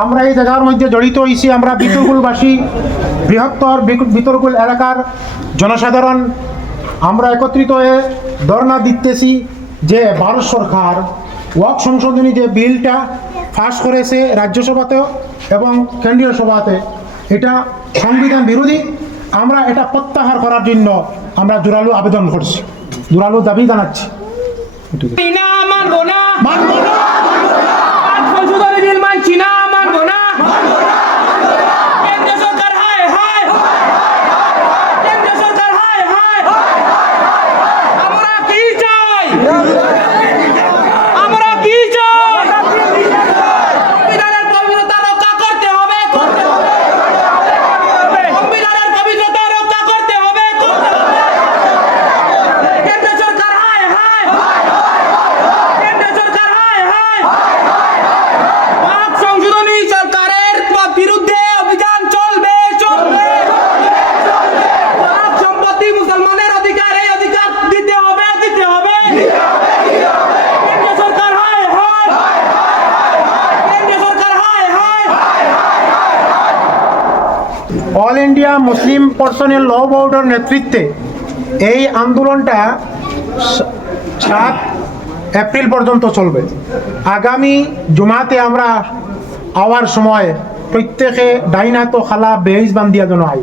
আমরা এই জায়গার মধ্যে জড়িত হয়েছি, আমরা বিতর্কুলবাসী, বৃহত্তর বিতর্কুল এলাকার জনসাধারণ আমরা একত্রিত হয়ে ধর্ণা দিতেছি যে ভারত সরকার ওয়াক্ফ সংশোধনী যে বিলটা পাস করেছে রাজ্যসভাতেও এবং কেন্দ্রীয় সভাতে, এটা সংবিধান বিরোধী। আমরা এটা প্রত্যাহার করার জন্য আমরা জোরালো আবেদন করছি, জোরালো দাবি জানাচ্ছি। অল ইন্ডিয়া মুসলিম পার্সোনাল ল বোর্ডের নেতৃত্বে এই আন্দোলনটা 7 এপ্রিল পর্যন্ত চলবে। আগামী জুমাতে আমরা আওয়ার সময় প্রত্যেকে ডাইনা তো খালা বেইজ বান্ধিয়া যেন আই।